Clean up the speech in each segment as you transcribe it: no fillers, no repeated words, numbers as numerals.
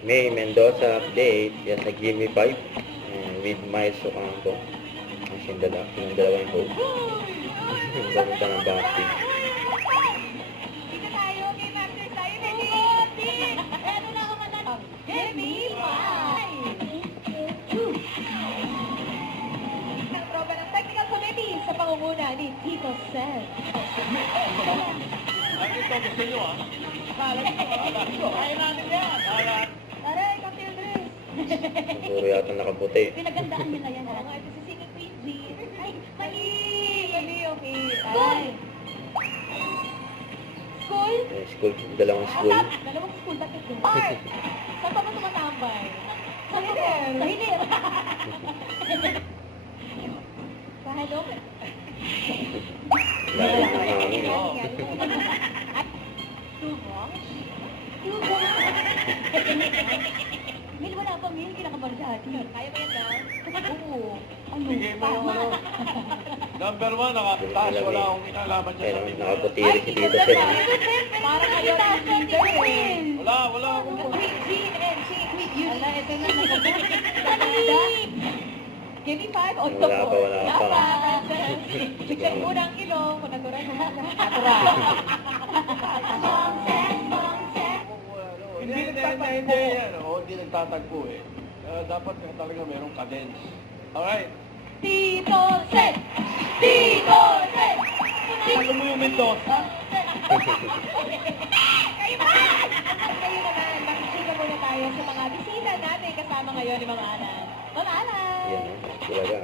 May Mendoza update. Yan sa Gimme 5. With Miles Ocampo. Ang silang dalawang host. Papunta ng backstage. Dito tayo, game after tayo. Ready? Eto na ako manang. Gimme 5! Ang tropa ng technical committee sa pangunguna ni Tito Sen. Ay, ito gusto nyo ah. Kaya natin yan. Aray, Captain Andres. Siguro yata nakaputi. Pinagandaan niya na yan. Oo nga, ito si Singing Queen G. Ay, mali! Mali, okay. School! School? School. Dalawang school. Dalawang school, bakit yun? Art! Saan pa ba tumatambay? Sa hilir. Sa hilir. Pahalok? Lalim ng hangin. Tubong? Tubong? Mil, wala pa, Mil. Kinakabarjati. Kaya ba yan daw? Oo. Ano? Bigay mo yung Tama. Number 1, nakataas. Wala akong kinalaman Kaya dyan. naman nakaputi rin si Tito Sen. Para kayo ang leader eh. Wala akong Queen G and G. Ala, ito na. Nagaganda. Give me 5 on the Wala pa, board. wala pa. Check muna ang ilong. Kung natural mo na. Natural. Hindi nagtatagpo. Hindi nagtatagpo eh. Dapat nga talaga merong cadence. Alright. Tito Sen! Tito Sen! Alam mo yung Mendoza? Kayo ba? Kayo naman, makikita muna tayo sa mga bisita natin kasama ngayon ni Mga Anan. Mga Anan! Yan talaga.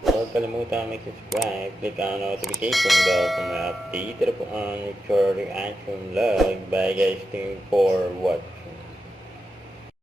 Huwag kalimutan mag-subscribe, click ang notification bell para ma-update po ang your reaction vlog. Bye guys, thank you for watching.